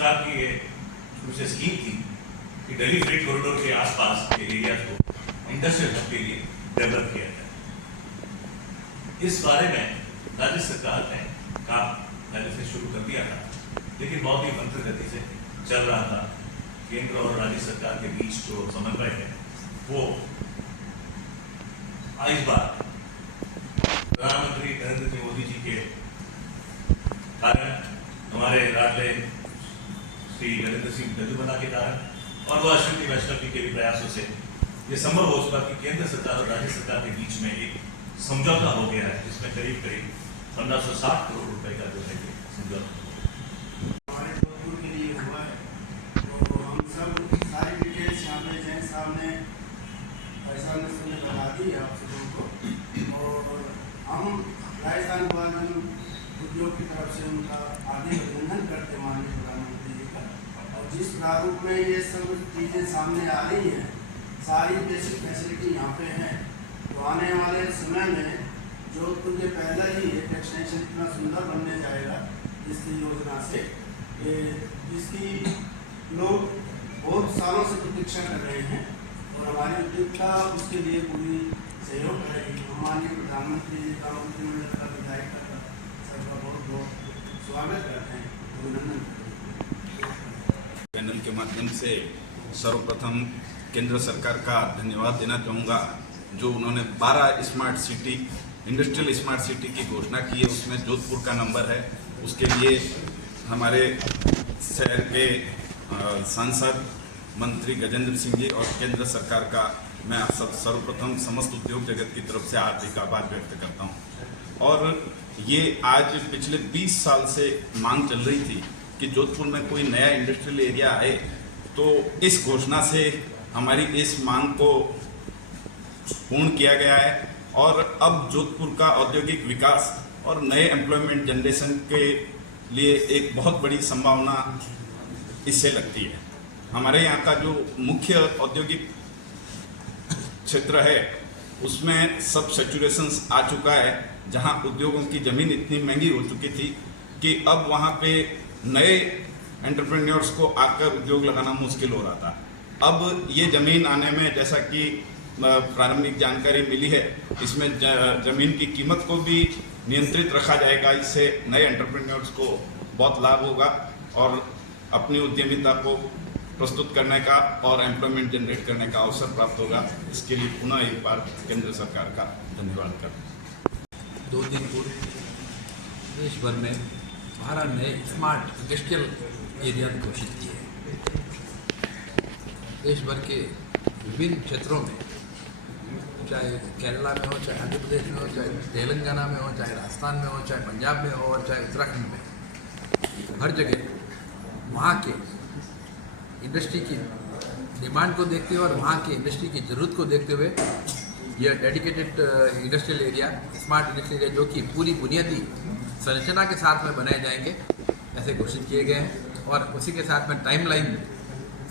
सरकार की ये मुझे स्कीम थी कि दिल्ली फ्रेट कॉरिडोर के आसपास के एरिया को इंडस्ट्रियल हब के लिए डेवलप किया जाए। इस बारे में राज्य सरकार ने काम पहले से शुरू कर दिया था, लेकिन बहुत ही मंत्र गति से चल रहा था। केंद्र और राज्य सरकार के बीच जो समन्वय है वो इस बार प्रधानमंत्री नरेंद्र मोदी जी के कारण, हमारे लाडले श्री नरेंद्र सिंह तोमर के कारण और वह अश्विनी वैष्णव जी के भी प्रयासों से ये संभव हो सका कि केंद्र सरकार और राज्य सरकार के बीच में एक समझौता हो गया है, जिसमें करीब 1560 करोड़ रुपए का जो है समझौता हमारे जोधपुर के लिए हुआ है। तो हम सब सारी डिटेल्स यहाँ पे जैन साहब ने ऐसा बता दी है आप सबों को, और हम राजस्थान उपार्जन उद्योग की तरफ से उनका आगे अभिनंदन करते माननीय प्रधानमंत्री जी का। और जिस प्रारूप में ये सब चीज़ें सामने आ रही हैं, सारी बेसिक फैसिलिटी यहाँ पे हैं, तो आने वाले समय में जोधपुर के पहले ही एक एक्सटेंशन इतना सुंदर बनने जाएगा इस योजना से, जिसकी लोग बहुत सालों से प्रतीक्षा कर रहे हैं, और हमारी उद्योगता उसके लिए पूरी सहयोग करेगी। हम माननीय प्रधानमंत्री जी का, मंत्रिमंडल का, विधायक का सबका बहुत बहुत स्वागत करते हैं, अभिनंदन करते हैं। पैनल के माध्यम से सर्वप्रथम केंद्र सरकार का धन्यवाद देना चाहूँगा, जो उन्होंने 12 smart city, industrial smart city की घोषणा की है, उसमें जोधपुर का नंबर है। उसके लिए हमारे शहर के सांसद मंत्री गजेंद्र सिंह जी और केंद्र सरकार का मैं सर्वप्रथम समस्त उद्योग जगत की तरफ से हार्दिक आभार व्यक्त करता हूँ। और ये आज पिछले 20 साल से मांग चल रही थी कि जोधपुर में कोई नया इंडस्ट्रियल एरिया आए, तो इस घोषणा से हमारी इस मांग को पूर्ण किया गया है। और अब जोधपुर का औद्योगिक विकास और नए एम्प्लॉयमेंट जनरेशन के लिए एक बहुत बड़ी संभावना इससे लगती है। हमारे यहाँ का जो मुख्य औद्योगिक क्षेत्र है उसमें सब सैचुरेशंस आ चुका है, जहाँ उद्योगों की ज़मीन इतनी महंगी हो चुकी थी कि अब वहाँ पे नए एंटरप्रेन्योर्स को आकर उद्योग लगाना मुश्किल हो रहा था। अब ये ज़मीन आने में, जैसा कि प्रारंभिक जानकारी मिली है, इसमें ज़मीन की कीमत को भी नियंत्रित रखा जाएगा। इससे नए एंटरप्रेन्योर्स को बहुत लाभ होगा और अपनी उद्यमिता को प्रस्तुत करने का और एम्प्लॉयमेंट जनरेट करने का अवसर प्राप्त होगा। इसके लिए पुनः एक बार केंद्र सरकार का धन्यवाद करता हूँ। 2 दिन पूर्व देश भर में 12 नए स्मार्ट इंडस्ट्रियल एरिया घोषित किए हैं। देश भर के विभिन्न क्षेत्रों में, चाहे केरला में हो, चाहे आंध्र प्रदेश में हो, चाहे तेलंगाना में हो, चाहे राजस्थान में हो, चाहे पंजाब में हो और चाहे उत्तराखंड में, हर जगह वहाँ के इंडस्ट्री की डिमांड को देखते हुए और वहाँ के इंडस्ट्री की ज़रूरत को देखते हुए यह dedicated industrial area, smart industrial area, जो कि पूरी बुनियादी संरचना के साथ में बनाए जाएंगे, ऐसे घोषित किए गए हैं। और उसी के साथ में टाइमलाइन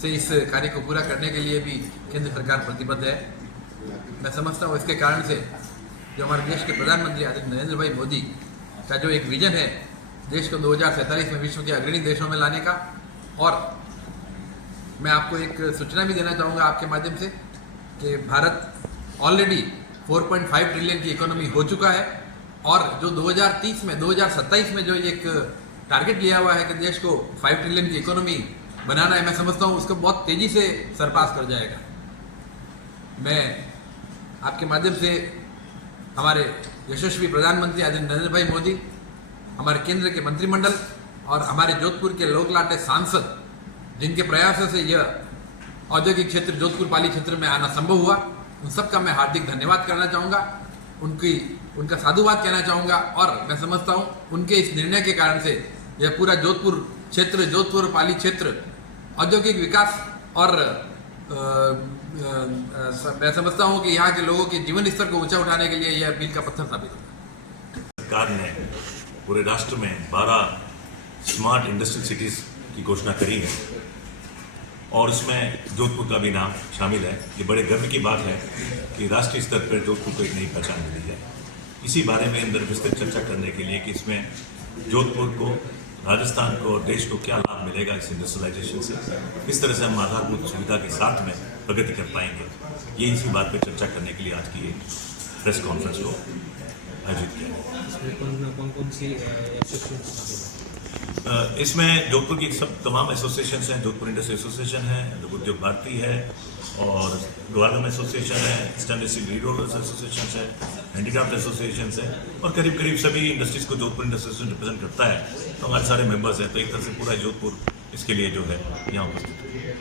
से इस कार्य को पूरा करने के लिए भी केंद्र सरकार प्रतिबद्ध है। मैं समझता हूँ इसके कारण से जो हमारे देश के प्रधानमंत्री आदरणीय नरेंद्र भाई मोदी का जो एक विजन है देश को 2047 में विश्व के अग्रणी देशों में लाने का, और मैं आपको एक सूचना भी देना चाहूँगा आपके माध्यम से कि भारत ऑलरेडी 4.5 ट्रिलियन की इकोनॉमी हो चुका है, और जो 2027 में जो एक टारगेट लिया हुआ है कि देश को 5 ट्रिलियन की इकोनॉमी बनाना है, मैं समझता हूँ उसको बहुत तेज़ी से सरपास कर जाएगा। मैं आपके माध्यम से हमारे यशस्वी प्रधानमंत्री आदरणीय नरेंद्र भाई मोदी, हमारे केंद्र के मंत्रिमंडल और हमारे जोधपुर के लोक लाडले सांसद, जिनके प्रयासों से यह औद्योगिक क्षेत्र जोधपुर पाली क्षेत्र में आना संभव हुआ, उन सबका मैं हार्दिक धन्यवाद करना चाहूँगा, उनका साधुवाद कहना चाहूँगा। और मैं समझता हूँ उनके इस निर्णय के कारण से यह पूरा जोधपुर क्षेत्र, जोधपुर पाली क्षेत्र औद्योगिक विकास और मैं समझता हूँ कि यहाँ के लोगों के जीवन स्तर को ऊंचा उठाने के लिए यह मील का पत्थर साबित होगा। सरकार ने पूरे राष्ट्र में 12 स्मार्ट इंडस्ट्रियल सिटीज की घोषणा करी है और उसमें जोधपुर का भी नाम शामिल है। ये बड़े गर्व की बात है कि राष्ट्रीय स्तर पर जोधपुर को एक नई पहचान मिली है। इसी बारे में अंदर विस्तृत चर्चा करने के लिए कि इसमें जोधपुर को राजस्थान को और देश को क्या लाभ मिलेगा इस इंडस्ट्रियलाइजेशन से, किस तरह से हम आधारभूत सुविधा के साथ में प्रगति कर पाएंगे, ये इसी बात पर चर्चा करने के लिए आज की ये प्रेस कॉन्फ्रेंस को आयोजित किया। इसमें कौन सी एसोसिएशन? इसमें जोधपुर की सब तमाम एसोसिएशन हैं, जोधपुर इंडस्ट्री एसोसिएशन है, लोक उद्योग भारती है और ग्वालम एसोसिएशन है, stainless steel read rollers association है, हैंडीक्राफ्ट एसोसिएशन है और करीब करीब सभी इंडस्ट्रीज को जोधपुर इंडस्ट्री एसोसिएशन रिप्रेजेंट करता है। तो हमारे सारे मेंबर्स हैं, तो एक तरह से पूरा जोधपुर इसके लिए जो है यहाँ उपस्थित है।